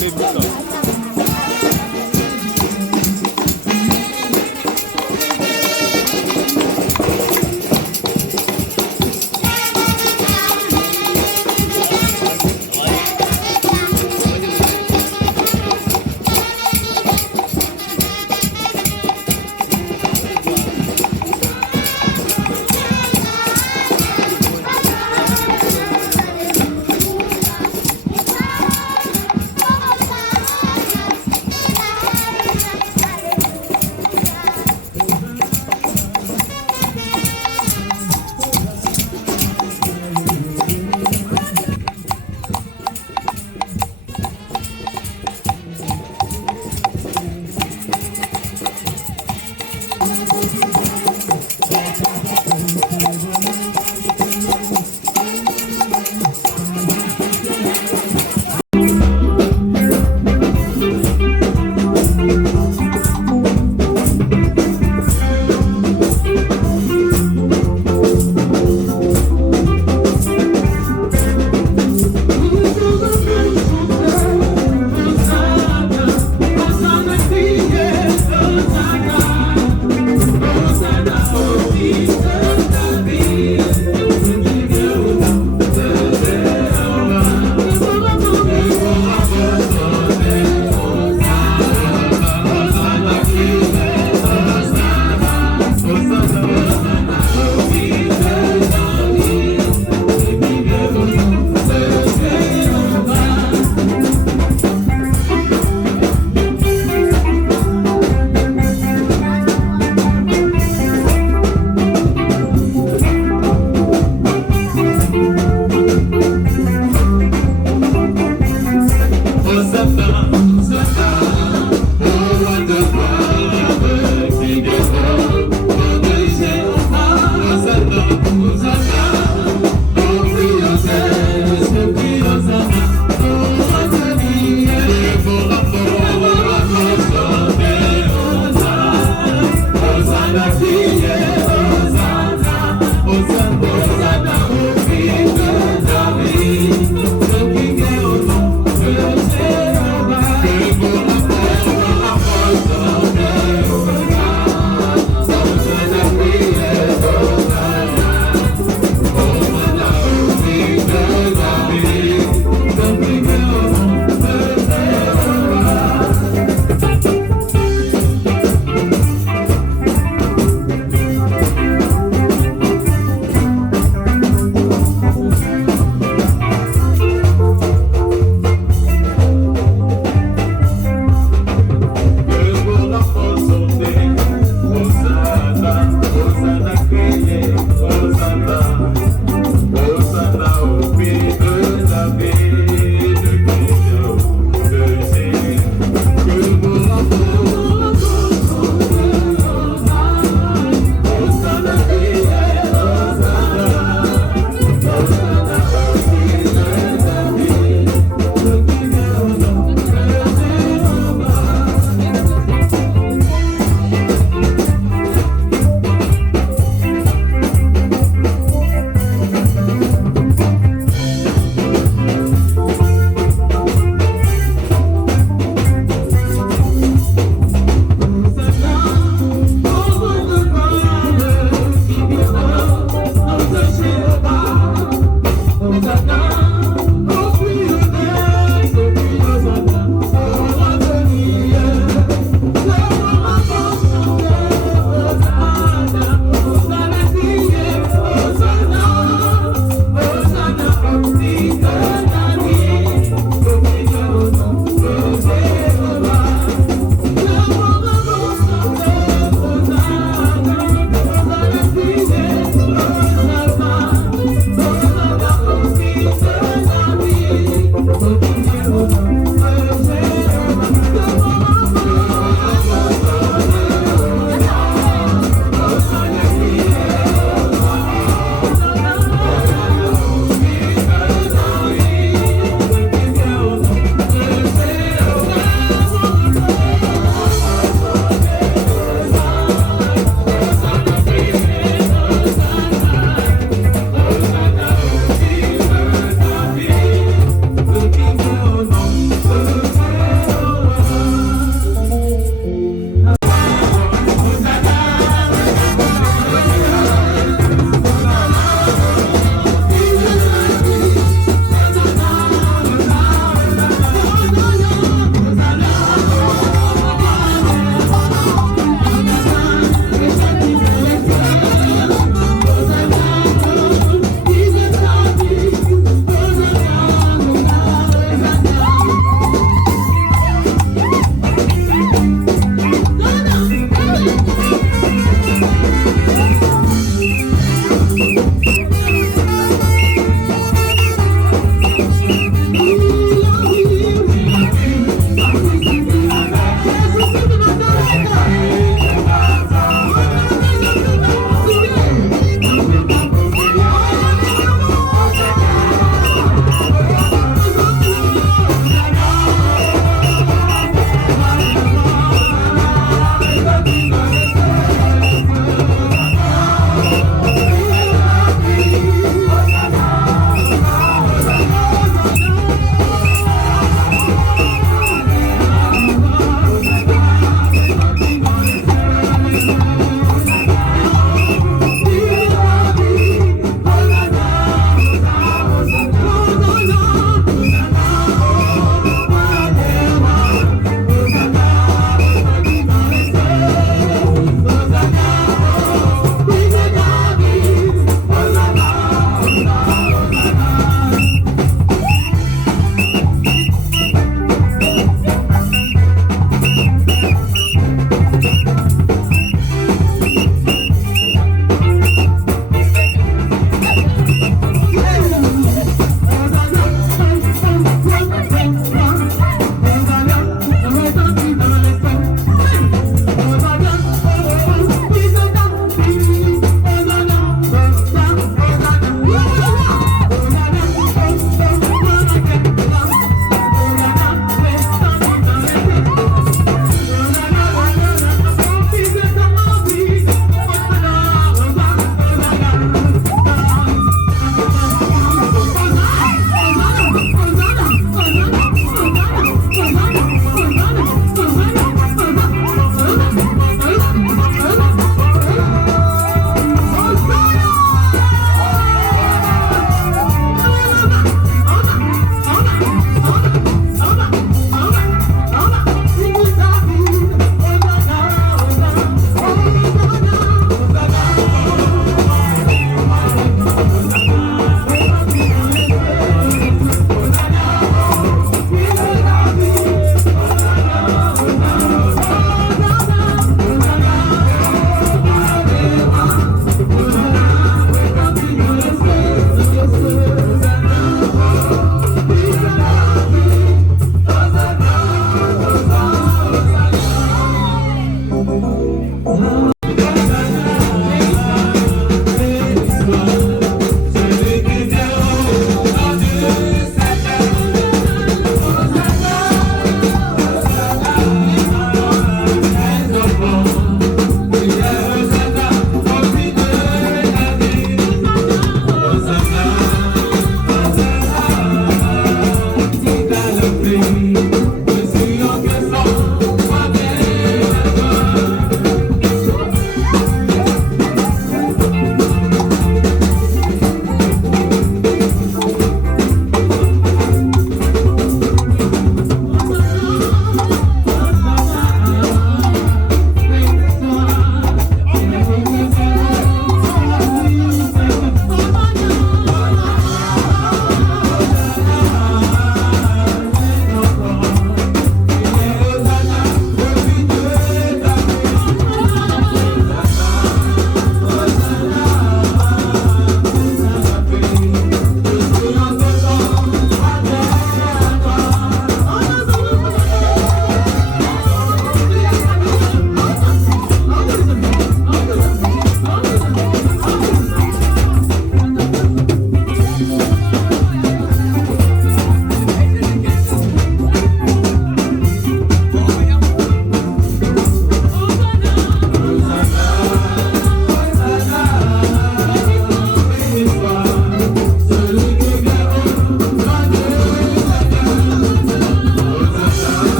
lên nữa rồi.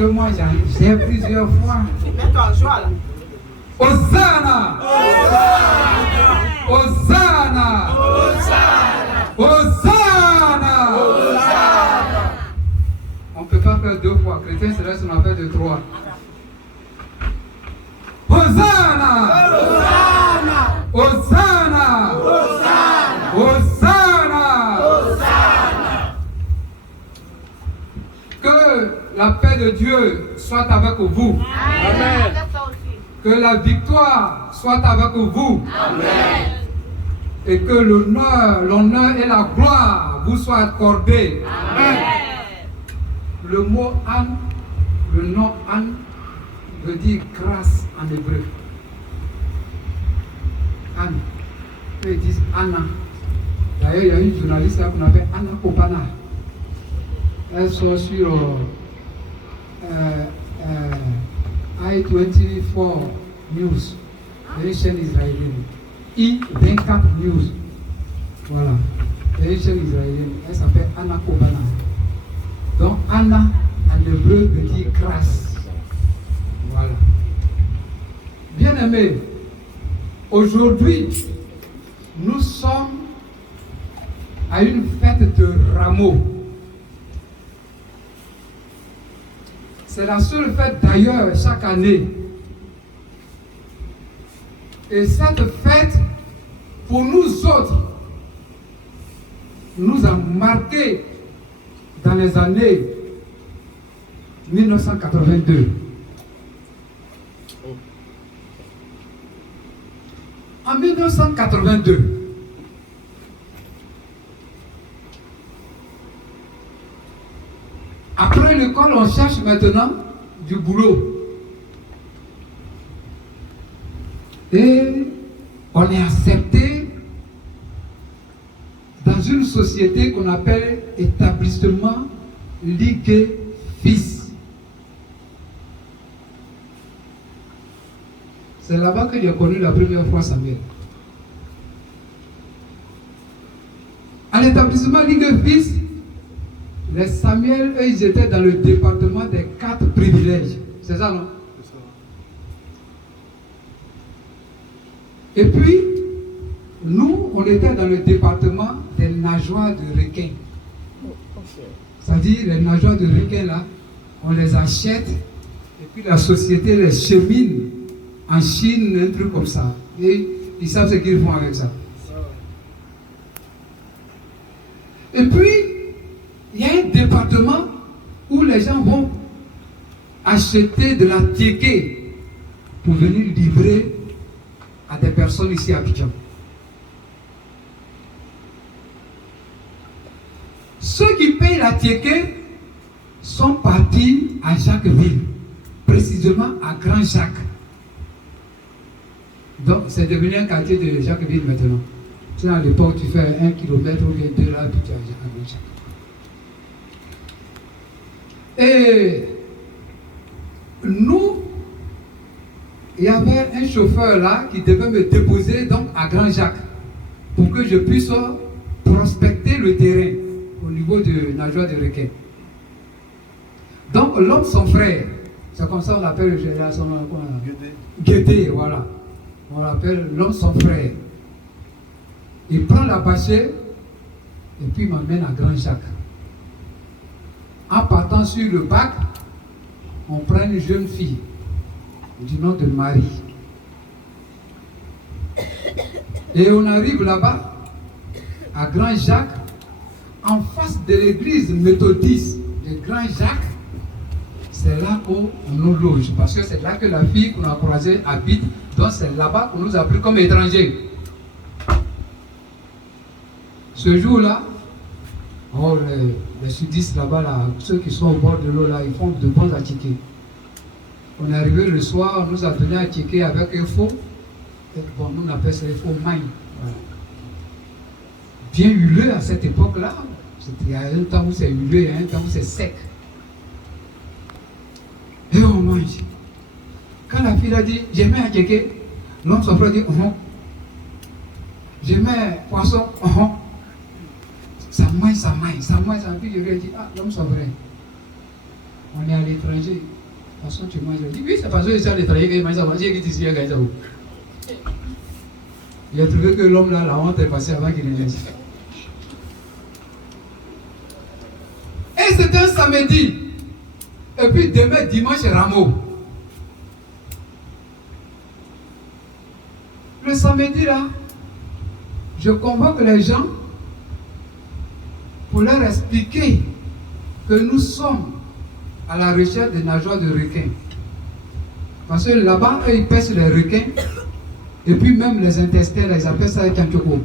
que moi j'ai plusieurs fois. Mets-toi en joie là. Hosanna! Hosanna! Hosanna! On ne peut pas faire deux fois. Chrétien, c'est là qu'on a fait de trois. Hosanna! Hosanna! Hosanna! Que la paix de Dieu soit avec vous. Amen. Que la victoire soit avec vous. Amen. Et que l'honneur et la gloire vous soient accordés. Amen. Le mot Anne, le nom Anne, veut dire grâce en hébreu. Anne. Ils disent Anna. D'ailleurs, il y a une journaliste là qu'on appelle Anna Kopana. Elle sort sur I24 News, une chaîne israélienne. I24 News. Voilà. C'est une chaîne israélienne. Elle s'appelle Anna Kopana. Donc Anna en hébreu veut dire grâce. Voilà. Bien aimé, aujourd'hui, nous sommes à une fête de rameaux. C'est la seule fête d'ailleurs chaque année. Et cette fête, pour nous autres, nous a marqué dans les années 1982. En 1982, après l'école, on cherche maintenant du boulot. Et on est accepté dans une société qu'on appelle établissement Ligue Fils. C'est là-bas que j'ai connu la première fois Samuel. À l'établissement Ligue Fils, les Samuel, eux, ils étaient dans le département des 4 privilèges. C'est ça, non? C'est ça. Et puis, nous, on était dans le département des nageoires de requins. C'est-à-dire, les nageoires de requins, là, on les achète, et puis la société les chemine en Chine, un truc comme ça. Et ils savent ce qu'ils font avec ça. Et puis, il y a un département où les gens vont acheter de la tiéké pour venir livrer à des personnes ici à Abidjan. Ceux qui payent la tiéké sont partis à Jacquesville, précisément à Grand Jacques. Donc c'est devenu un quartier de Jacquesville maintenant. C'est à l'époque tu fais 1 kilomètre ou bien 2 là, puis tu es à Grand Jacques. Et nous, il y avait un chauffeur là qui devait me déposer donc à Grand Jacques pour que je puisse prospecter le terrain au niveau de nageoire de requin. Donc l'homme, son frère, c'est comme ça on l'appelle son Guédé, voilà. On l'appelle l'homme, son frère. Il prend la bâchée et puis il m'emmène à Grand Jacques. En partant sur le bac, on prend une jeune fille du nom de Marie. Et on arrive là-bas, à Grand Jacques, en face de l'église méthodiste de Grand Jacques. C'est là qu'on nous loge, parce que c'est là que la fille qu'on a croisée habite, donc c'est là-bas qu'on nous a pris comme étrangers. Ce jour-là, oh, les sudistes là-bas, là, ceux qui sont au bord de l'eau, là, ils font de bons attiqués. On est arrivé le soir, on nous a donné un ticket avec un faux. Bon, nous on appelle ça un faux mine. Voilà. Bien huileux à cette époque-là. Il y a un temps où c'est huileux et un temps où c'est sec. Et on mange. Quand la fille a dit, j'aimais un ticket, l'homme son frère dit, j'aimais poisson, ça mange. Puis je lui ai dit, ah, l'homme son frère, on est à l'étranger. façon, tu manges. Il dit, oui, c'est parce que je suis allé travailler que je mange ça. J'ai dit, ici, il a trouvé que l'homme là, la honte est passée avant qu'il ne naisse. Et c'était un samedi. Et puis demain, dimanche, Rameau. Le samedi là, je convoque les gens pour leur expliquer que nous sommes à la recherche des nageoires de requins. Parce que là-bas, eux, ils pêchent les requins. Et puis même les intestins, là, ils appellent ça les chanchoko.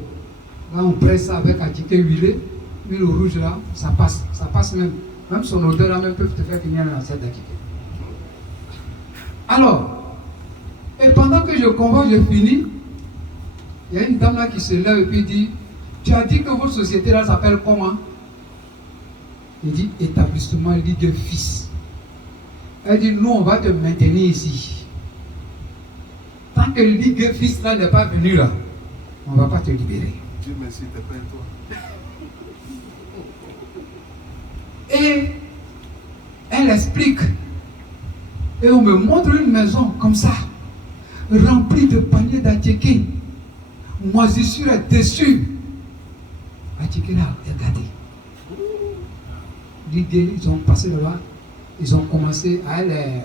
Là, on presse ça avec un ticket huilé, huile rouge là, ça passe même. Même son odeur là, même peut te faire finir dans cette ticket. Alors, et pendant que je convoque, je finis, il y a une dame là qui se lève et puis dit, tu as dit que votre société là s'appelle comment? Il dit, établissement Ligue Fils. Elle dit, nous on va te maintenir ici. Tant que Ligue Fils là n'est pas venu là, on ne va pas te libérer. Dieu merci, t'es pas toi. Et elle explique. Et on me montre une maison comme ça, remplie de paniers d'attiqués. Moisissure est dessus. Attiqué là, regardez. L'idée, ils ont passé là-bas. Ils ont commencé à aller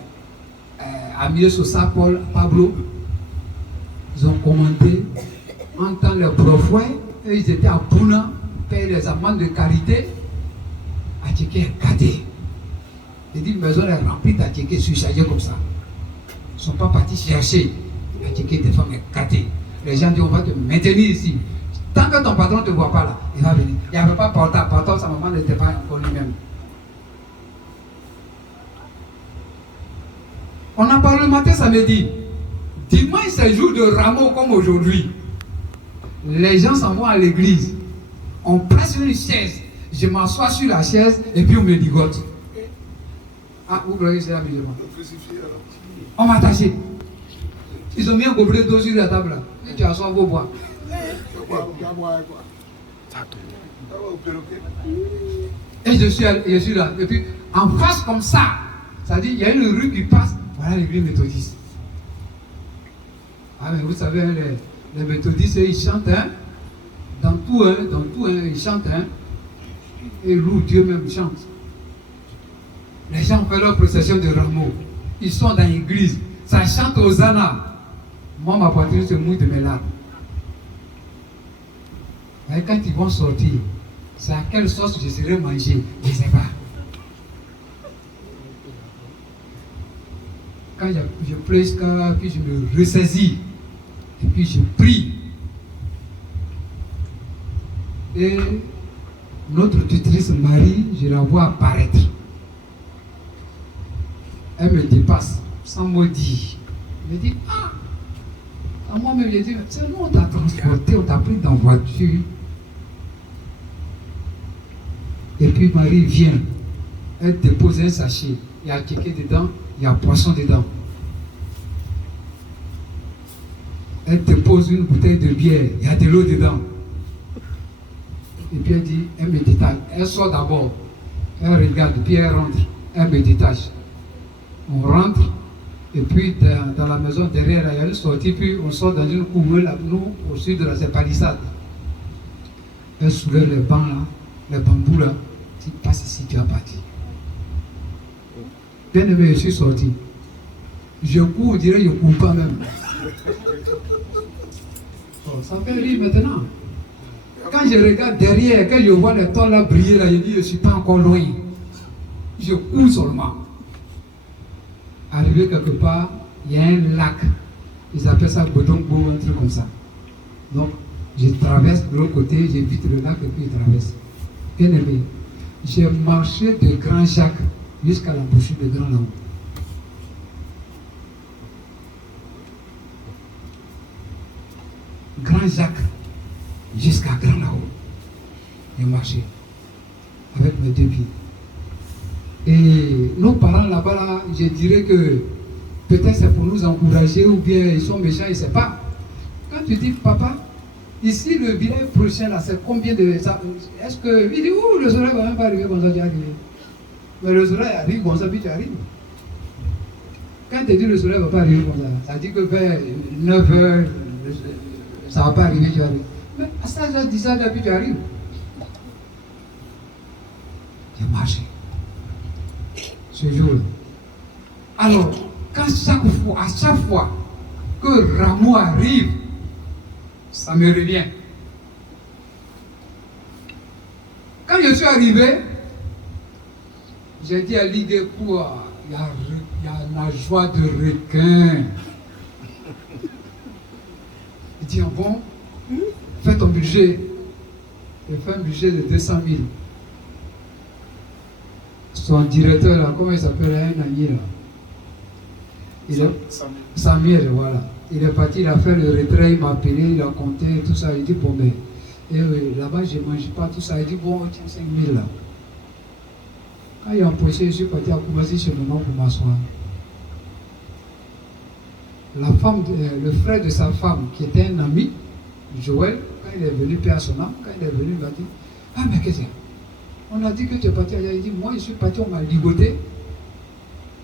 à milieu sur ça, Pablo. Ils ont commandé en temps les profouets. Et ils étaient à Pouna, payer les amendes de carité. Attiqué est gardé. Il dit, une maison est remplie d'attiqués surchargés comme ça. Ils ne sont pas partis chercher. Attiqué des femmes est gardé. Les gens disent, on va te maintenir ici. Tant que ton patron ne te voit pas là, il va venir. Il n'y avait pas portable. Portable, sa maman n'était pas encore lui-même. On a parlé le matin samedi. Dimanche, c'est jour de Rameau comme aujourd'hui. Les gens s'en vont à l'église. On place une chaise. Je m'assois sur la chaise et puis on me ligote. Ah, vous croyez que c'est l'amusement? On m'a attaché. Ils ont mis un gobelet d'eau sur la table là. Et tu assois vos bois. Et je suis là. Et puis, en face comme ça, ça dit, il y a une rue qui passe. Voilà l'église méthodiste. Ah, mais vous savez, les méthodistes, ils chantent, hein. Dans tout, ils chantent, hein. Et louent Dieu même chante. Les gens font leur procession de rameaux. Ils sont dans l'église. Ça chante Hosanna. Moi, ma poitrine se mouille de mes larmes. Et quand ils vont sortir, c'est à quelle sauce je serai mangé? Je ne sais pas. Quand je pleure, puis je me ressaisis. Et puis je prie. Et notre tutrice Marie, je la vois apparaître. Elle me dépasse, sans mot dire. Elle me dit, ah! À moi-même, j'ai dit, c'est nous, on t'a transporté, on t'a pris dans la voiture. Et puis Marie vient. Elle dépose un sachet. Il y a kéké dedans, il y a poisson dedans. Elle dépose une bouteille de bière, il y a de l'eau dedans. Et puis elle dit, elle me détache. Elle sort d'abord, elle regarde, puis elle rentre, elle me détache. On rentre, et puis dans la maison derrière, il y a une sortie, puis on sort dans une cour, là, nous, au sud de la palissade. Elle soulève les bancs là, les bambous là, tu passes ici, tu as parti. Bien aimé, je suis sorti. Je cours, on dirait que je ne cours pas même. Oh, ça fait rire maintenant. Quand je regarde derrière, quand je vois les toits là briller, là, je dis, je ne suis pas encore loin. Je cours seulement. Arrivé quelque part, il y a un lac. Ils appellent ça Bodongbo, un truc comme ça. Donc, je traverse de l'autre côté, j'évite le lac et puis je traverse. Bien aimé, j'ai marché de Grand Jacques jusqu'à la bouche de Grand Laon. Grand Jacques jusqu'à Grand Laon. J'ai marché avec mes deux pieds. Et nos parents là-bas, là, je dirais que peut-être c'est pour nous encourager ou bien ils sont méchants, je ne sais pas. Quand tu dis, papa, ici le village prochain, là, c'est combien de... Est-ce que... Il dit, ouh, le soleil ne va même pas arriver comme ça, tu arrives. Mais le soleil arrive comme ça, puis tu arrives. Quand tu dis le soleil ne va pas arriver comme ça, ça dit que vers 9h, ça ne va pas arriver, tu arrives. Mais à 16h, 10h, puis tu arrives. J'ai marché. Ce jour-là. Alors, à chaque fois que Rameau arrive, ça me revient. Quand je suis arrivé, j'ai dit à l'idée quoi, il y a la joie de requin. Il dit, bon, fais ton budget. Il fait un budget de 200 000. Son directeur, là, comment il s'appelle, un ami là. Samuel, voilà. Il est parti, il a fait le retrait, il m'a appelé, il a compté, tout ça. Il dit, bon, mais là-bas, je ne mange pas tout ça. Il dit, bon, tiens, 5 000 là. Quand il a empoché, je suis parti à Koumassi chez mon oncle pour m'asseoir. La femme, le frère de sa femme, qui était un ami, Joël, quand il est venu, paix à son âme, quand il est venu, il m'a dit, ah, mais qu'est-ce qu'il y a? On a dit que tu es parti ailleurs. Il dit, moi, je suis parti, on m'a ligoté.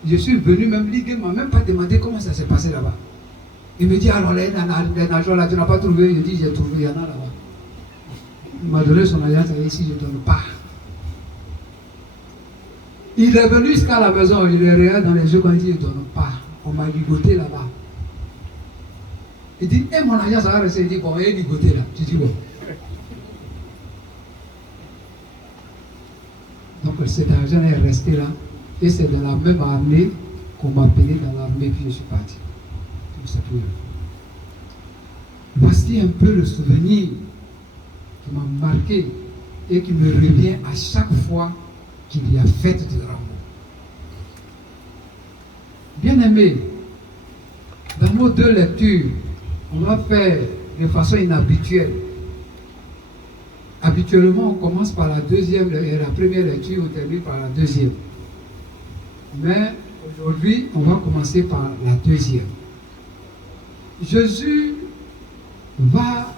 Je suis venu même liguer, il ne m'a même pas demandé comment ça s'est passé là-bas. Il me dit, alors les nageurs là, tu n'as pas trouvé? Je dis, j'ai trouvé, il y en a là-bas. Il m'a donné son alliance, ici, je ne donne pas. Il est venu jusqu'à la maison, il est regardé dans les yeux quand il dit, je ne donne pas. On m'a ligoté là-bas. Il dit, et mon alliance va rester. Il dit, bon, il est ligoté là. Tu dis, bon. Donc cet argent est resté là. Et c'est dans la même armée qu'on m'a appelé dans l'armée, puis je suis parti. Voici un peu le souvenir qui m'a marqué et qui me revient à chaque fois qu'il y a fête de Rameau. Bien aimé, dans nos deux lectures, on va faire de façon inhabituelle. Habituellement, on commence par la deuxième, la première lecture, on termine par la deuxième. Mais aujourd'hui, on va commencer par la deuxième. Jésus va,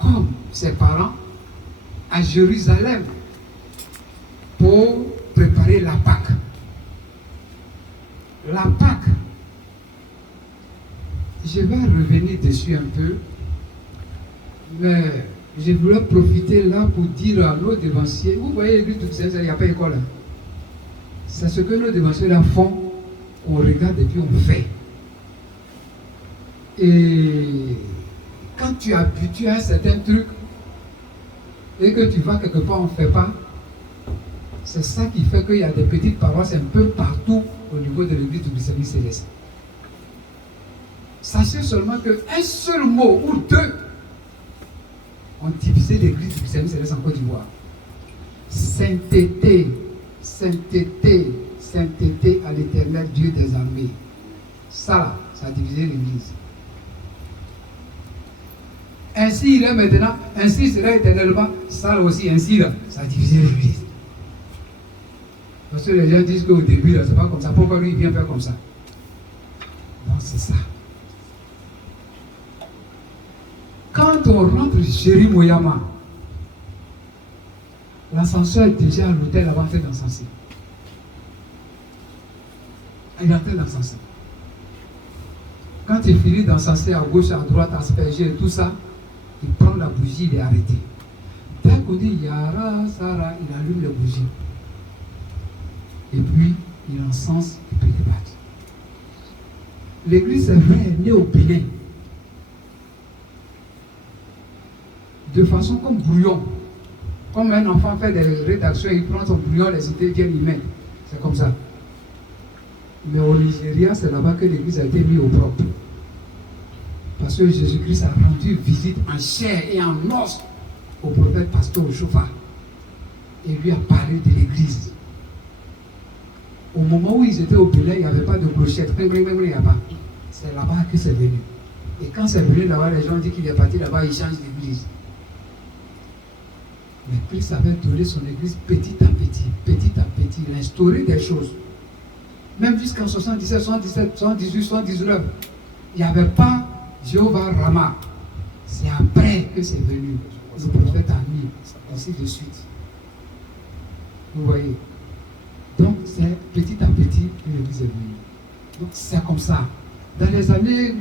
comme ses parents, à Jérusalem pour préparer la Pâque. La Pâque, je vais revenir dessus un peu, mais je voulais profiter là pour dire à nos devanciers, vous voyez l'église de Saint-Jean, il n'y a pas d'école. Hein? C'est ce que nos devanciers là font, on regarde et puis on fait. Et quand tu es habitué à un certain truc et que tu vas quelque part, on ne fait pas, c'est ça qui fait qu'il y a des petites paroisses un peu partout au niveau de l'église du service céleste. Sachez seulement qu'un seul mot ou deux ont divisé l'église du service céleste en Côte d'Ivoire. Sainteté, sainteté, sainteté à l'Éternel Dieu des armées. Ça a divisé l'église. Ainsi il est maintenant, ainsi sera éternellement, ça aussi, ainsi là, ça a divisé l'église. Parce que les gens disent qu'au début, là, c'est pas comme ça. Pourquoi lui, il vient faire comme ça? Non, c'est ça. Quand on rentre chez Moyama, l'ascenseur est déjà à l'hôtel avant d'être d'encenser. Il est en train d'encenser. Quand il finit d'encenser à gauche, à droite, asperger et tout ça, il prend la bougie, il est arrêté. Dès qu'on dit Yara, Sarah, il allume la bougie. Et puis, il encense et puis il est parti. L'église est vraie, est née au Bénin. De façon comme brouillon. Comme un enfant fait des rédactions, il prend son brouillon, les idées viennent y mettre. C'est comme ça. Mais au Nigeria, c'est là-bas que l'église a été mise au propre. Parce que Jésus-Christ a rendu visite en chair et en os au prophète pasteur Ochofa. Et lui a parlé de l'église. Au moment où ils étaient au Bénin, il n'y avait pas de clochette. Il n'y a pas. C'est là-bas que c'est venu. Et quand c'est venu là-bas, les gens disent qu'il est parti là-bas, il change d'église. Mais Christ avait donné son église petit à petit. Il a instauré des choses. Même jusqu'en 77, 77, 78, 79, il n'y avait pas Jéhovah Rama. C'est après que c'est venu. Le prophète a mis, ainsi de suite. Vous voyez. Donc c'est petit à petit que l'église est venue. Donc c'est comme ça. Dans les années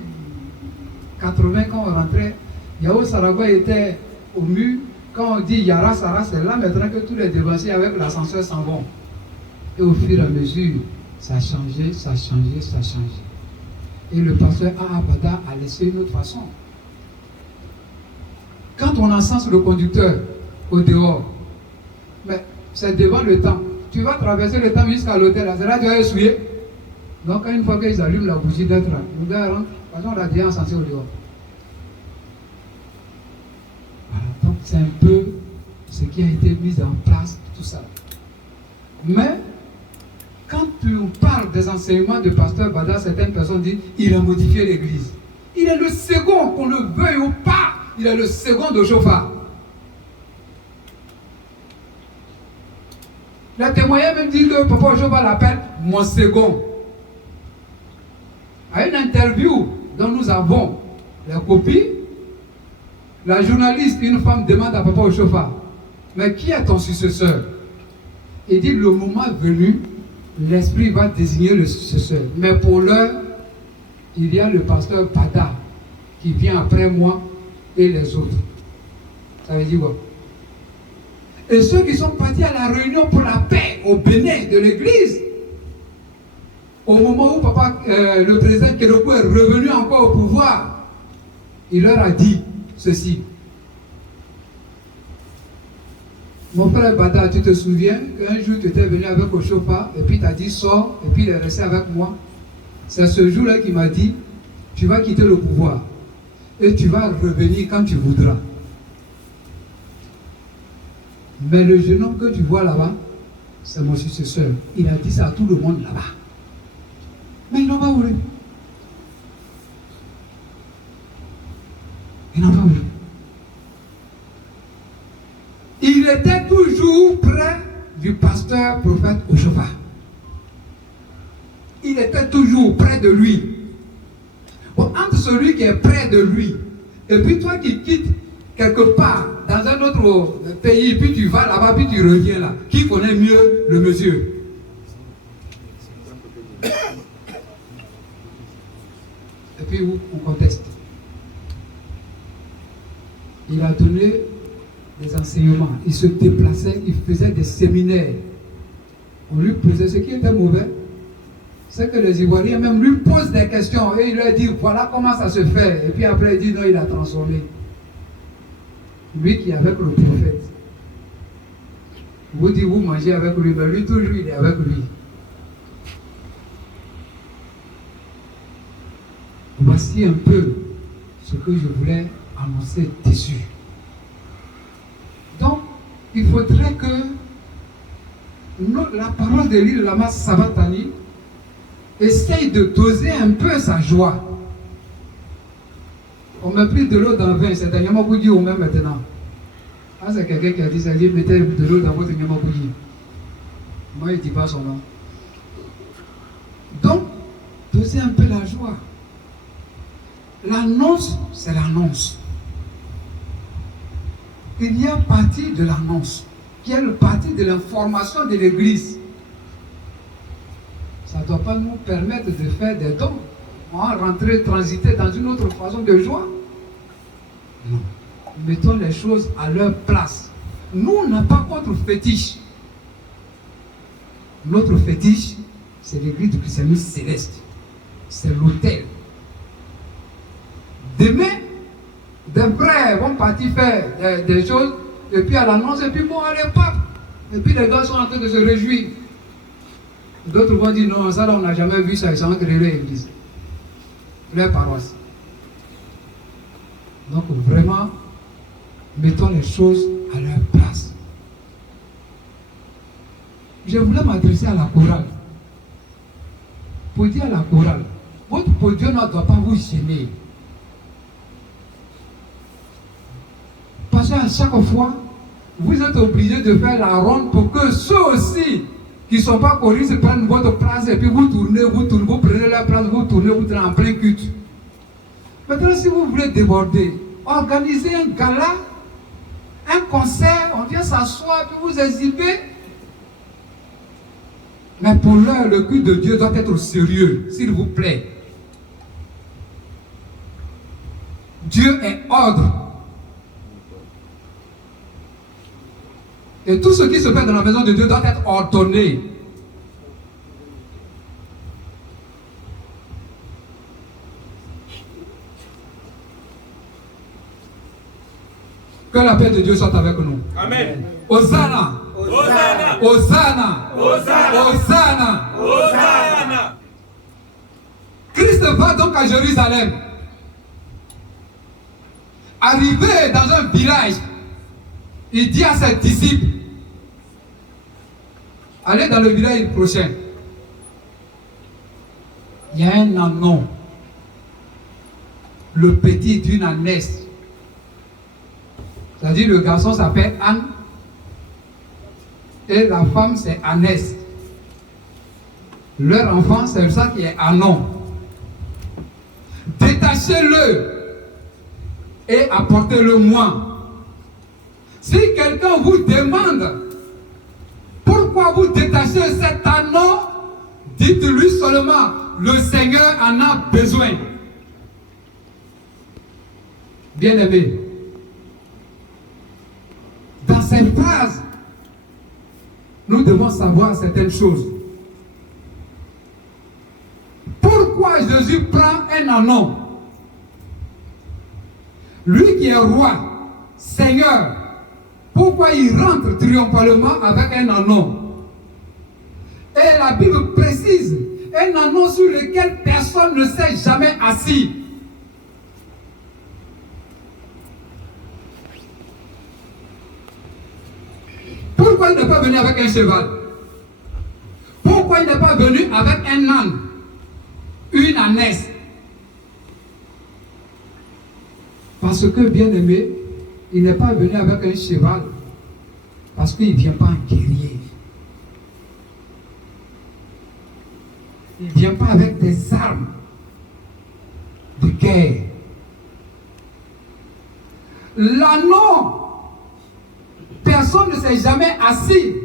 80, quand on rentrait, Yao Saragwa était au mur. Quand on dit Yara Sara, c'est là maintenant que tous les devanciers avec l'ascenseur s'en vont. Et au fur et à mesure, ça a changé, ça a changé, ça a changé. Et le pasteur Abada a laissé une autre façon. Quand on encense le conducteur au dehors, mais c'est devant le temple. Tu vas traverser le temple jusqu'à l'hôtel, c'est là que tu vas essuyer. Donc, une fois qu'ils allument la bougie d'être là, le gars rentre, parce qu'on l'a déjà encensé au dehors. Voilà, donc c'est un peu ce qui a été mis en place, tout ça. Mais, quand on parle des enseignements de pasteur Bada, certaines personnes disent qu'il a modifié l'église. Il est le second, qu'on le veuille ou pas, il est le second de Jofa. Les témoins même disent que Papa Jofa l'appelle mon second. À une interview dont nous avons la copie, la journaliste, une femme, demande à Papa Jofa, mais qui est ton successeur? Il dit, le moment venu, l'Esprit va désigner le successeur. Mais pour l'heure, il y a le pasteur Bada qui vient après moi et les autres. Ça veut dire quoi? Et ceux qui sont partis à la réunion pour la paix au Bénin de l'église, au moment où le président Kédougou est revenu encore au pouvoir, il leur a dit ceci. Mon frère Bada, tu te souviens qu'un jour tu étais venu avec Oshofa et puis tu as dit sors et puis il est resté avec moi. C'est ce jour-là qu'il m'a dit tu vas quitter le pouvoir et tu vas revenir quand tu voudras. Mais le jeune homme que tu vois là-bas, c'est mon successeur. Il a dit ça à tout le monde là-bas. Mais ils n'ont pas voulu. Ils n'ont pas voulu. Il était toujours près du pasteur prophète Oshofa. Il était toujours près de lui. Bon, entre celui qui est près de lui et puis toi qui quittes quelque part dans un autre pays, puis tu vas là-bas, puis tu reviens là, qui connaît mieux le monsieur? Et puis on conteste. Il a donné des enseignements, il se déplaçait, il faisait des séminaires. On lui posait ce qui était mauvais, c'est que les Ivoiriens même lui posent des questions et il leur dit voilà comment ça se fait. Et puis après il dit non, il a transformé. Lui qui est avec le prophète. Vous dites vous mangez avec lui, mais lui toujours il est avec lui. Voici un peu ce que je voulais annoncer dessus. Donc, il faudrait que la parole de l'île Lama Sabatani essaye de doser un peu sa joie. On m'a pris de l'eau dans le vin, c'est un Yamakoudi ou même maintenant. Ah, c'est quelqu'un qui a dit ça, il dit mettez de l'eau dans votre Yamakoudi. Moi, il ne dit pas son nom. Donc, doser un peu la joie. L'annonce, c'est l'annonce. Il y a partie de l'annonce, qui est le partie de l'information de l'Église. Ça ne doit pas nous permettre de faire des dons, rentrer, transiter dans une autre façon de joie. Non. Mettons les choses à leur place. Nous, on n'a pas contre fétiche. Notre fétiche, c'est l'Église du christianisme céleste. C'est l'autel. Demain, des frères vont partir faire des choses, et puis à l'annonce, et puis bon, allez, pape. Et puis les gars sont en train de se réjouir. D'autres vont dire non, ça là, on n'a jamais vu ça, ils sont créés l'église. Les paroisses. Donc vraiment, mettons les choses à leur place. Je voulais m'adresser à la chorale. Pour dire à la chorale, votre podium ne doit pas vous gêner. Parce qu'à chaque fois, vous êtes obligé de faire la ronde pour que ceux aussi qui ne sont pas choristes prennent votre place et puis vous tournez, vous prenez la place, vous tournez en plein culte. Maintenant, si vous voulez déborder, organisez un gala, un concert, on vient s'asseoir, puis vous exhibez. Mais pour l'heure, le culte de Dieu doit être sérieux, s'il vous plaît. Dieu est ordre. Et tout ce qui se fait dans la maison de Dieu doit être ordonné. Que la paix de Dieu soit avec nous. Amen. Hosanna. Hosanna. Hosanna. Hosanna. Hosanna. Hosanna. Christ va donc à Jérusalem. Arrivé dans un village, il dit à ses disciples, allez dans le village prochain. Il y a un anon, le petit d'une ânesse. C'est-à-dire le garçon s'appelle Anne et la femme c'est Annès. Leur enfant c'est ça qui est Anon. Détachez-le et apportez-le-moi. Si quelqu'un vous demande pourquoi vous détachez cet Anon, dites-lui seulement le Seigneur en a besoin. Bien-aimé, dans ces phrases, nous devons savoir certaines choses. Pourquoi Jésus prend un anon? Lui qui est roi, Seigneur, pourquoi il rentre triomphalement avec un anon? Et la Bible précise, un anon sur lequel personne ne s'est jamais assis. Pourquoi il n'est pas venu avec un cheval? Pourquoi il n'est pas venu avec un âne? Une ânesse? Parce que, bien aimé, il n'est pas venu avec un cheval. Parce qu'il ne vient pas en guerrier. Il ne vient pas avec des armes de guerre. L'anneau, personne ne s'est jamais assis.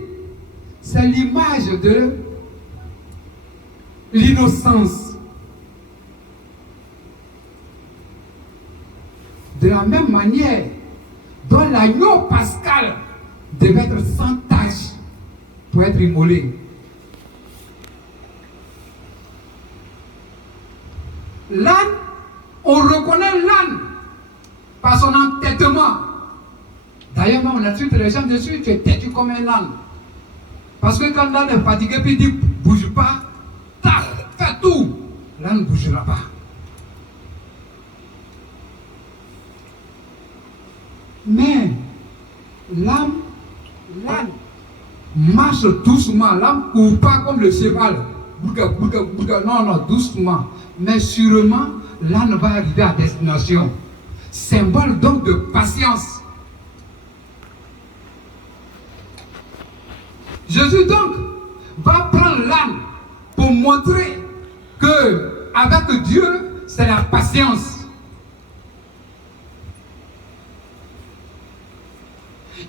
C'est l'image de l'innocence. De la même manière dont l'agneau pascal devait être sans tache pour être immolé. L'âne, on reconnaît l'âne par son entêtement. D'ailleurs, on insulte les gens dessus, tu es têtu comme un âne. Parce que quand l'âne est fatigué, puis il dit, bouge pas, tac, fais tout. L'âne ne bougera pas. Mais l'âne marche doucement, l'âne ne court pas comme le cheval. Non, doucement. Mais sûrement, l'âne va arriver à destination. Symbole donc de patience. Jésus donc va prendre l'âne pour montrer que avec Dieu, c'est la patience.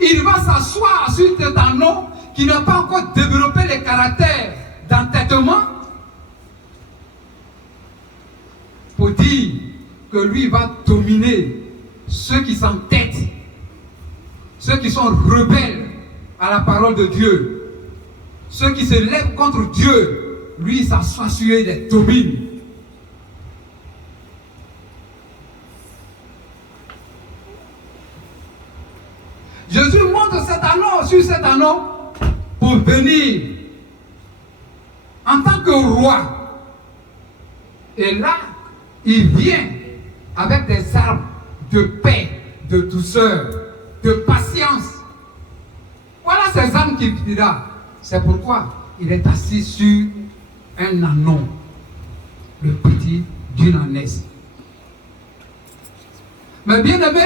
Il va s'asseoir sur cet anon qui n'a pas encore développé les caractères d'entêtement pour dire que lui va dominer ceux qui s'entêtent, ceux qui sont rebelles à la parole de Dieu. Ceux qui se lèvent contre Dieu, lui, il s'assoit sur eux et les domine. Jésus montre cet anneau sur cet anneau pour venir en tant que roi. Et là, il vient avec des armes de paix, de douceur, de patience. Voilà ces armes qu'il dira. C'est pourquoi il est assis sur un anon, le petit d'une ânesse. Mais bien aimé,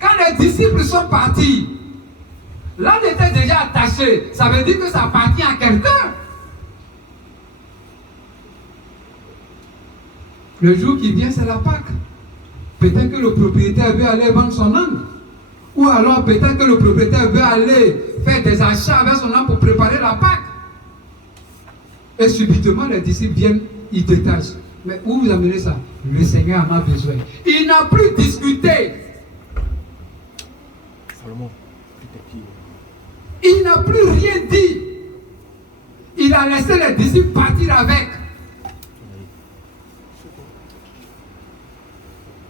quand les disciples sont partis, l'âne était déjà attaché. Ça veut dire que ça appartient à quelqu'un. Le jour qui vient, c'est la Pâque. Peut-être que le propriétaire veut aller vendre son âne. Ou alors peut-être que le propriétaire veut aller faire des achats avec son âne pour préparer la Pâque. Et subitement, les disciples viennent, ils détachent. Mais où vous amenez ça? Le Seigneur en a besoin. Il n'a plus discuté. Salomon, Il n'a plus rien dit. Il a laissé les disciples partir avec.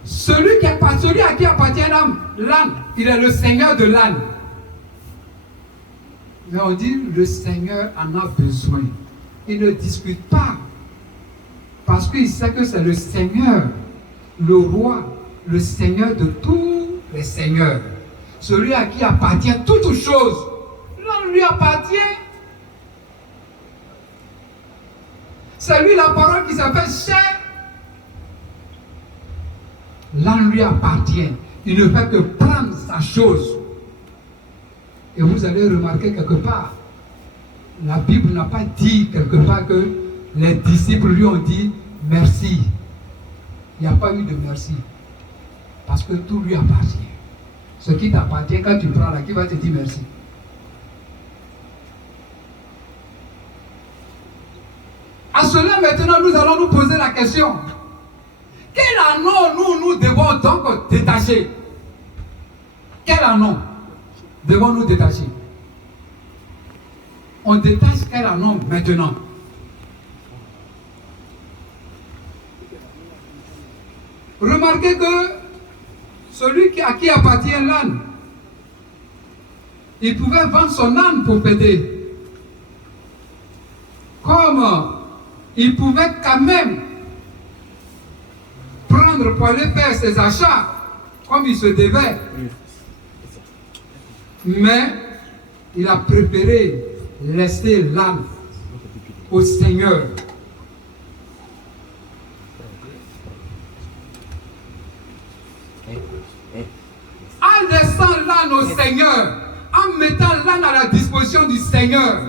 Celui à qui appartient l'âne, il est le Seigneur de l'âne. Mais on dit le Seigneur en a besoin. Il ne discute pas. Parce qu'il sait que c'est le Seigneur, le roi, le Seigneur de tous les seigneurs. Celui à qui appartient toutes choses. L'âne lui appartient. C'est lui la parole qui s'appelle chair. L'âne lui appartient. Il ne fait que prendre sa chose. Et vous allez remarquer quelque part, la Bible n'a pas dit quelque part que les disciples lui ont dit merci. Il n'y a pas eu de merci. Parce que tout lui appartient. Ce qui t'appartient, quand tu prends là, qui va te dire merci? À cela, maintenant, nous allons nous poser la question. Quel anneau nous devons donc détacher? Quel anneau devons-nous détacher? On détache quel anneau maintenant? Remarquez que celui à qui appartient l'âne, il pouvait vendre son âne pour payer. Comme il pouvait quand même prendre pour aller faire ses achats comme il se devait. Mais il a préféré laisser l'âme au Seigneur. En laissant l'âne au Seigneur, en mettant l'âne à la disposition du Seigneur,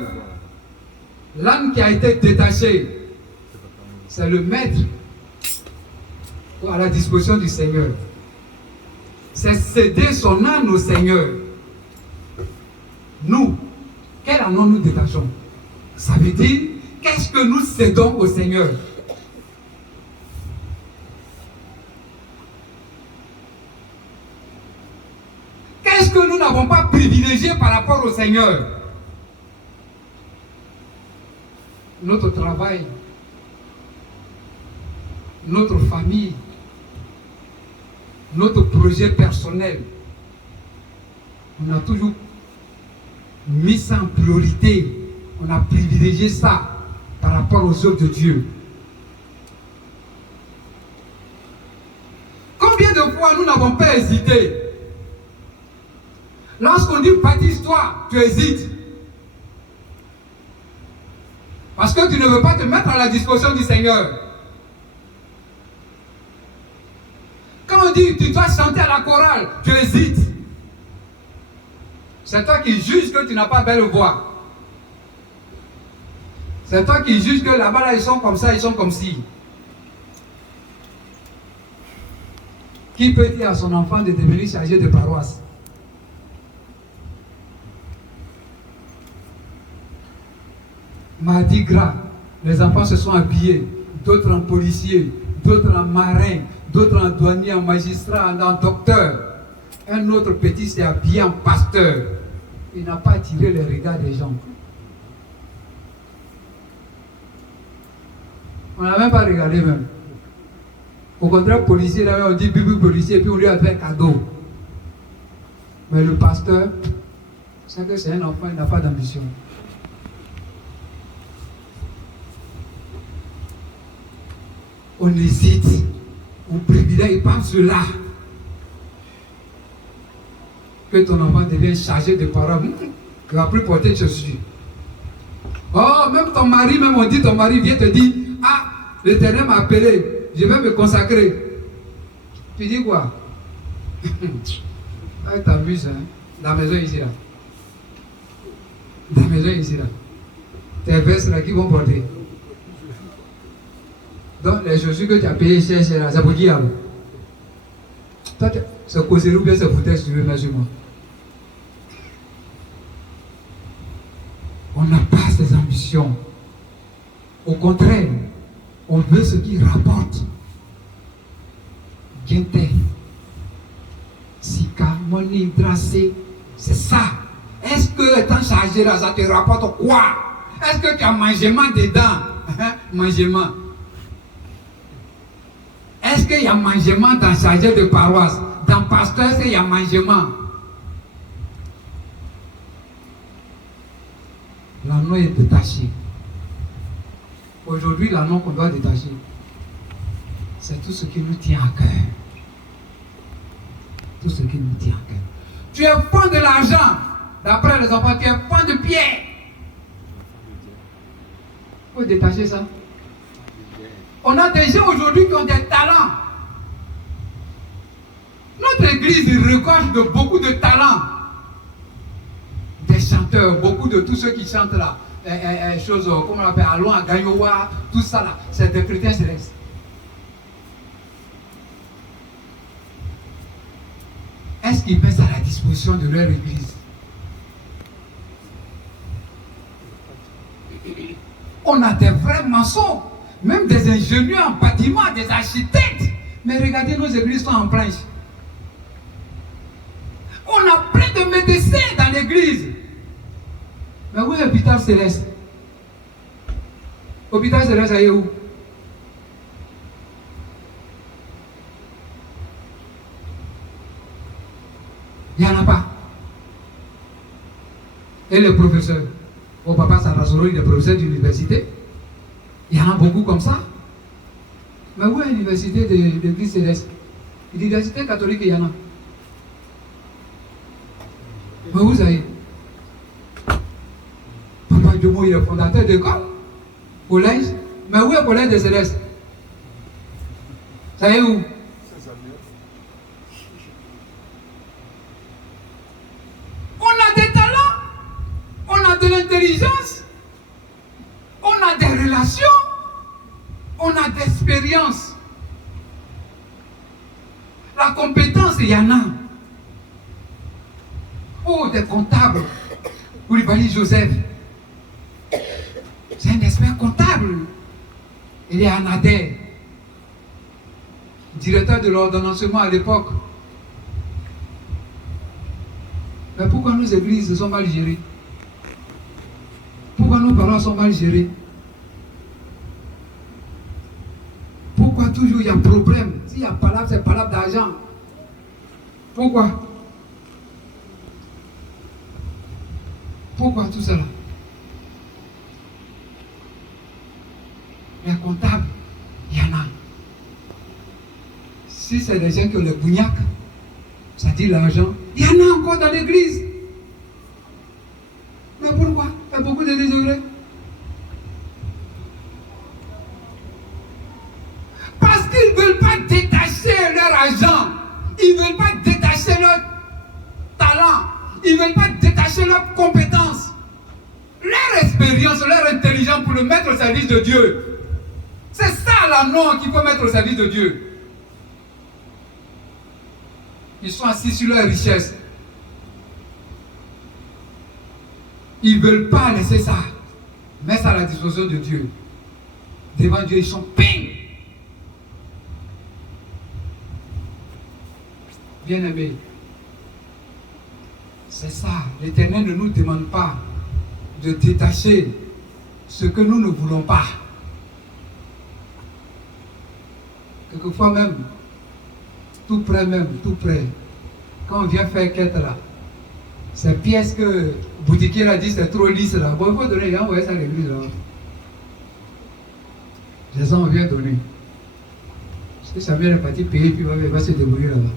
l'âne qui a été détaché, c'est le maître à la disposition du Seigneur. C'est céder son âne au Seigneur. Nous, quel anneau nous détachons? Ça veut dire, qu'est-ce que nous cédons au Seigneur? Qu'est-ce que nous n'avons pas privilégié par rapport au Seigneur? Notre travail, notre famille, notre projet personnel. On a toujours mis ça en priorité. On a privilégié ça par rapport aux œuvres de Dieu. Combien de fois nous n'avons pas hésité? Lorsqu'on dit baptise-toi, tu hésites. Parce que tu ne veux pas te mettre à la disposition du Seigneur. Quand on dit tu dois chanter à la chorale, tu hésites. C'est toi qui juges que tu n'as pas belle voix. C'est toi qui juges que là-bas, là, ils sont comme ça, ils sont comme ci. Qui peut dire à son enfant de devenir chargé de paroisse? Mardi gras, les enfants se sont habillés, d'autres en policiers, d'autres en marins, d'autres en douaniers, en magistrats, en docteurs. Un autre petit s'est habillé en pasteur. Il n'a pas attiré les regards des gens. On n'a même pas regardé même. Au contraire, policier, là, on dit bibi policier, puis on lui a fait un cadeau. Mais le pasteur, c'est que c'est un enfant, il n'a pas d'ambition. On hésite, on privilégie pas cela. Que ton enfant devienne chargé de paroles, il ne va plus porter de chaussures. Oh, même ton mari, même on dit ton mari vient te dire, ah, l'Éternel m'a appelé, je vais me consacrer. Tu dis quoi? Ah, t'amuses, hein? La maison ici là. La maison ici là. Tes vestes là qui vont porter. Donc les chaussures que tu as payées cher, là, c'est pour qui alors? Toi, c'est causerie ou bien c'est pour tes cheveux, sur moi. On n'a pas ces ambitions. Au contraire, on veut ce qui rapporte. Gente, Sika, Moni, Dracé, c'est ça. Est-ce que étant chargé là, ça te rapporte quoi? Est-ce que tu as mangement dedans? Mangement. Est-ce qu'il y a mangement dans chargé de paroisse? Dans pasteur, est-ce qu'il y a mangement? L'anneau est détaché. Aujourd'hui, l'anneau qu'on doit détacher, c'est tout ce qui nous tient à cœur. Tout ce qui nous tient à cœur. Tu es fan de l'argent. D'après les enfants, tu es fan de pierre. Il faut détacher ça. On a des gens aujourd'hui qui ont des talents. Notre église regorge de beaucoup de talents. Des chanteurs, beaucoup de tous ceux qui chantent là. Choses, comment on appelle, Allons à Gayowa, tout ça là. C'est des chrétiens célestes. Est-ce qu'ils mettent à la disposition de leur église? On a des vrais maçons, même des ingénieurs en bâtiment, des architectes. Mais regardez, nos églises sont en planche. On a plein de médecins dans l'église. Mais où est l'hôpital céleste? L'hôpital céleste, ça y est où? Il n'y en a pas. Et les professeurs? Oh, papa Sarasoro, il est professeur d'université. Il y en a beaucoup comme ça. Mais où est l'université de l'Église céleste? L'université catholique, il y en a. Mais où ça y est? Papa Djomo, il est fondateur d'école. Collège. Mais où est le collège des célestes? Ça y est où? L'intelligence, on a des relations, on a des expériences. La compétence, il y en a. Oh, des comptables. Koulibaly Joseph, c'est un expert comptable. Il est à Nader, directeur de l'ordonnancement à l'époque. Mais pourquoi nos églises sont mal gérées? Pourquoi nos parents sont mal gérés? Pourquoi toujours il y a problème? S'il y a palabre, c'est palabre d'argent. Pourquoi? Pourquoi tout cela? Les comptables, il y en a. Si c'est des gens qui ont le bougnac, ça dit l'argent, il y en a encore dans l'église. Mais pourquoi? Il y a beaucoup de désœuvrés. Parce qu'ils ne veulent pas détacher leur argent. Ils ne veulent pas détacher leur talent. Ils ne veulent pas détacher leurs compétences. Leur expérience, leur intelligence pour le mettre au service de Dieu. C'est ça l'anneau qu'il faut mettre au service de Dieu. Ils sont assis sur leur richesse. Ils ne veulent pas laisser ça. Mettre ça à la disposition de Dieu. Devant Dieu, ils sont ping. Bien-aimés, c'est ça. L'Éternel ne nous demande pas de détacher ce que nous ne voulons pas. Quelquefois même, tout près, quand on vient faire quête là, ces pièces que boutiquier a dit c'est trop lisse là. Bon, il faut donner, il a envoyé ça à l'église là. Les gens vient donner. Parce que Samuel est parti payer, puis il va se débrouiller là-bas.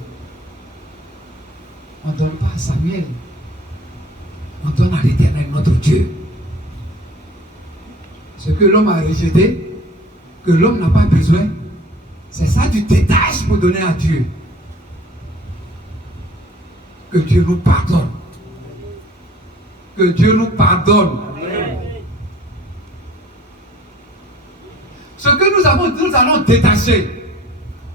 On ne donne pas à Samuel. On donne à l'Éternel, notre Dieu. Ce que l'homme a rejeté, que l'homme n'a pas besoin, c'est ça du détache pour donner à Dieu. Que Dieu nous pardonne. Que Dieu nous pardonne. Amen. Ce que nous allons détacher,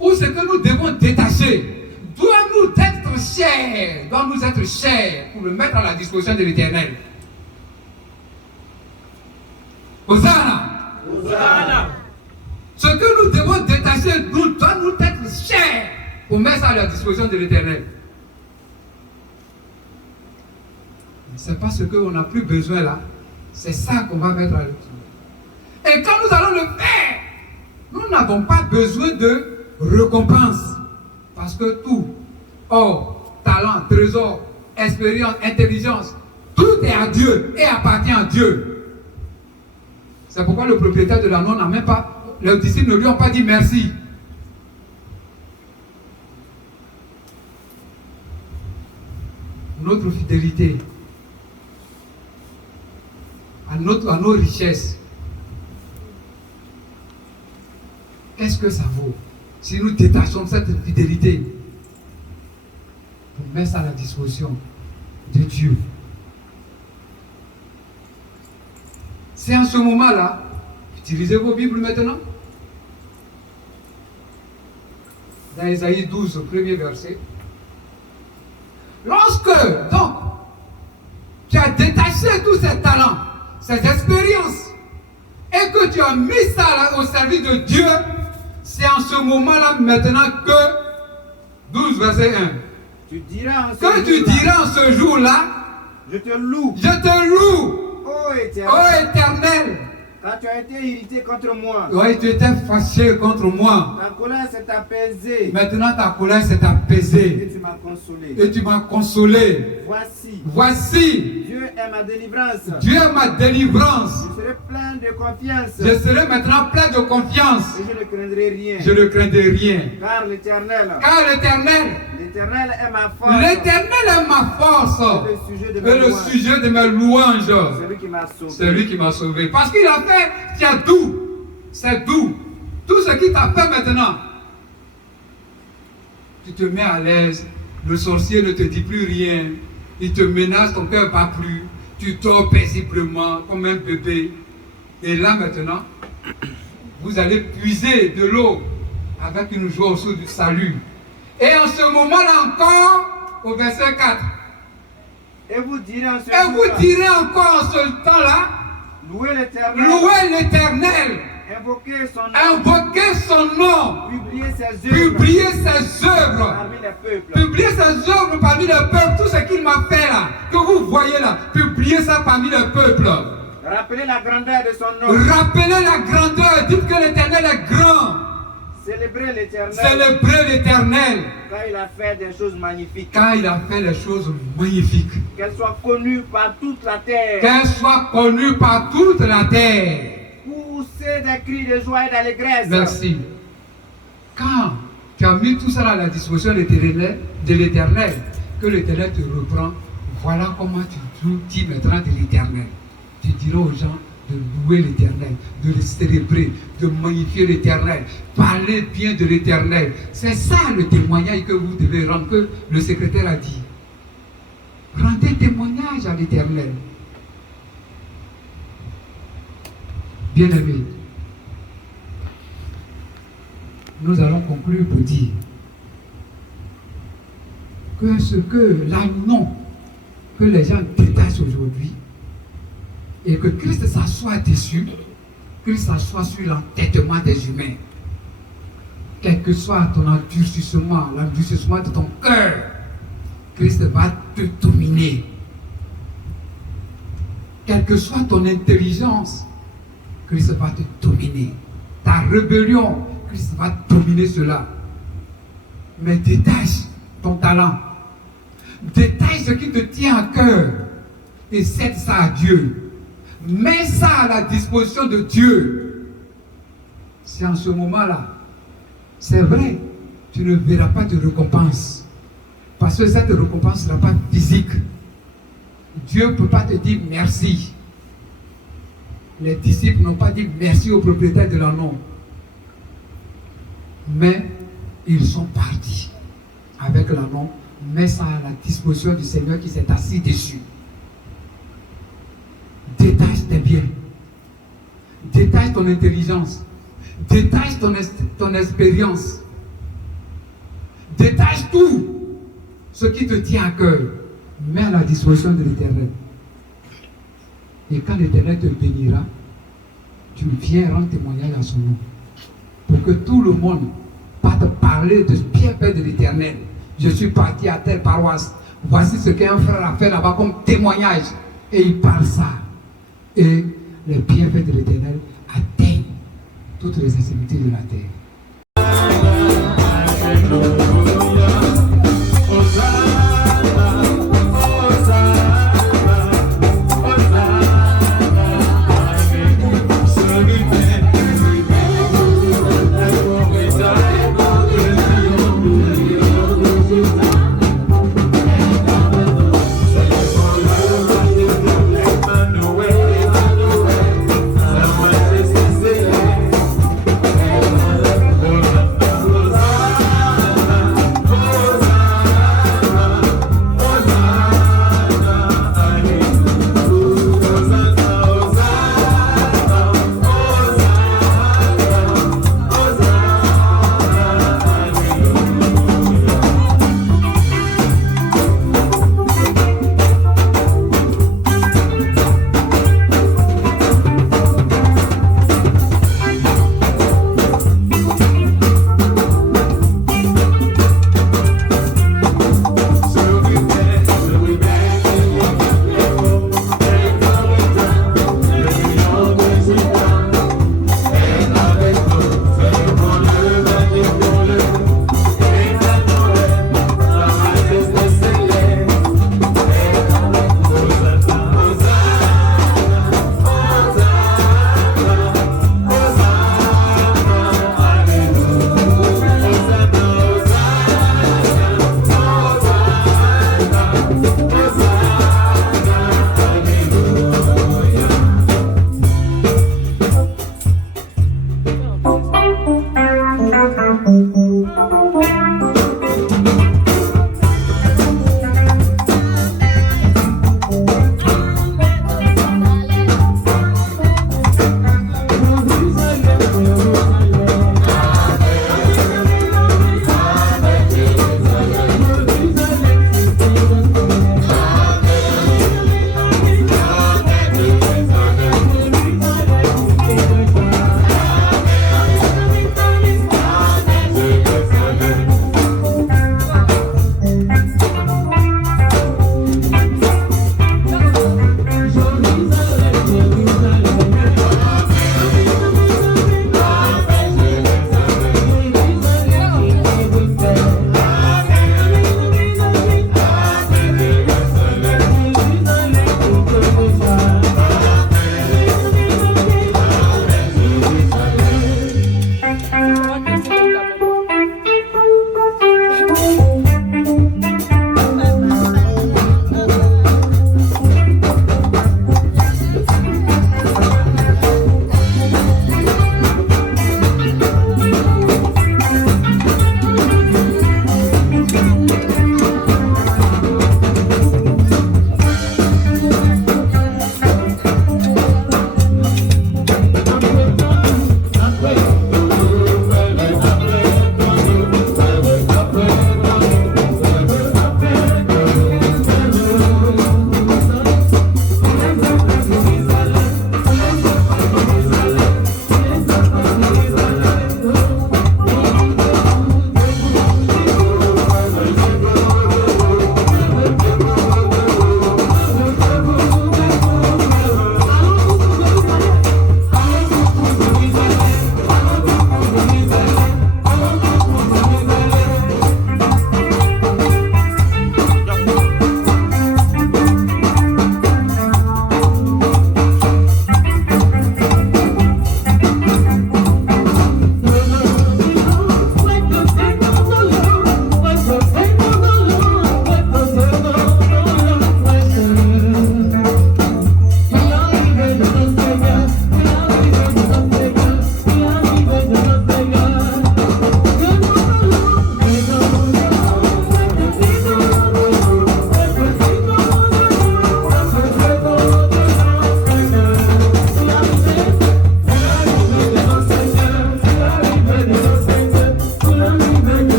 ou ce que nous devons détacher, doit nous être cher, pour le mettre à la disposition de l'Éternel. Hosanna. Ce que nous devons détacher doit nous être cher pour mettre ça à la disposition de l'Éternel. C'est pas ce qu'on n'a plus besoin là. C'est ça qu'on va mettre à l'étude. Et quand nous allons le faire, nous n'avons pas besoin de récompense. Parce que tout, or, talent, trésor, expérience, intelligence, tout est à Dieu et appartient à Dieu. C'est pourquoi le propriétaire de l'anneau n'a même pas, les disciples ne lui ont pas dit merci. Notre fidélité à nos richesses, qu'est-ce que ça vaut si nous détachons cette fidélité pour mettre ça à la disposition de Dieu? C'est en ce moment-là, utilisez vos Bibles maintenant. Dans Ésaïe 12, au premier verset. Lorsque, donc, tu as détaché tous ces talents, ces expériences, et que tu as mis ça là, au service de Dieu, c'est en ce moment-là maintenant que, 12 verset 1, Tu diras en ce jour-là, je te loue, ô Éternel, Éternel, car tu as été irrité contre moi. oui, tu étais fâché contre moi. Ta colère s'est apaisée. Maintenant ta colère s'est Et apaisée tu m'as consolé. et tu m'as consolé. Voici, Dieu est ma délivrance. Dieu est ma délivrance. Je serai plein de confiance. Je serai maintenant plein de confiance. Et je ne craindrai rien. Je ne craindrai rien. Car l'Éternel Car est ma force. l'Éternel est ma force. Et le sujet de mes louanges. C'est lui qui m'a sauvé. C'est lui qui m'a sauvé. Parce qu'il a fait, c'est doux. C'est doux. Tout ce qu'il t'a fait maintenant. Tu te mets à l'aise. Le sorcier ne te dit plus rien. Il te menace, ton cœur ne bat plus. Tu dors paisiblement comme un bébé. Et là maintenant, vous allez puiser de l'eau avec une joie au sceau du salut. Et en ce moment-là encore, au verset 4. Et vous direz en ce vous direz encore en ce temps-là, louez l'Éternel. louez l'Éternel. Invoquez son nom. Publiez ses œuvres. Parmi les peuples. Publiez ses œuvres parmi les peuples. Tout ce qu'il m'a fait là, que vous voyez là, publiez ça parmi les peuples. Rappelez la grandeur de son nom. Rappelez la grandeur. Dites que l'Éternel est grand. Célébrez l'Éternel. Célébrez l'Éternel. Car il a fait des choses magnifiques. Car il a fait les choses magnifiques. Qu'elles soient connues par toute la terre. Qu'elles soient connues par toute la terre. Poussez des cris de joie et d'allégresse. Merci. Quand tu as mis tout ça à la disposition de l'Éternel, que l'Éternel te reprend, voilà comment tu dis maintenant de l'Éternel. Tu diras aux gens de louer l'Éternel, de le célébrer, de magnifier l'Éternel, parler bien de l'Éternel. C'est ça le témoignage que vous devez rendre, que le secrétaire a dit. Rendez témoignage à l'Éternel. Bien-aimés, nous allons conclure pour dire que ce que l'annonce que les gens détachent aujourd'hui et que Christ s'assoit dessus, Christ s'assoit sur l'entêtement des humains. Quel que soit ton endurcissement, l'endurcissement de ton cœur, Christ va te dominer. Quelle que soit ton intelligence, Christ va te dominer. Ta rébellion, Christ va dominer cela. Mais détache ton talent. Détache ce qui te tient à cœur. Et cède ça à Dieu. Mets ça à la disposition de Dieu. C'est en ce moment-là. C'est vrai, tu ne verras pas de récompense. Parce que cette récompense ne sera pas physique. Dieu ne peut pas te dire merci. Les disciples n'ont pas dit merci au propriétaire de l'anneau. Mais ils sont partis avec l'anneau. Mets ça à la disposition du Seigneur qui s'est assis dessus. Détache tes biens. Détache ton intelligence. Détache ton expérience. Détache tout ce qui te tient à cœur. Mets à la disposition de l'Éternel. Et quand l'Éternel te bénira, tu viens rendre témoignage à son nom. Pour que tout le monde parte parler de Pierre, Père de l'Éternel. Je suis parti à telle paroisse. Voici ce qu'un frère a fait là-bas comme témoignage. Et il parle ça. Et les bienfaits de l'Éternel atteignent toutes les extrémités de la terre. Thank you.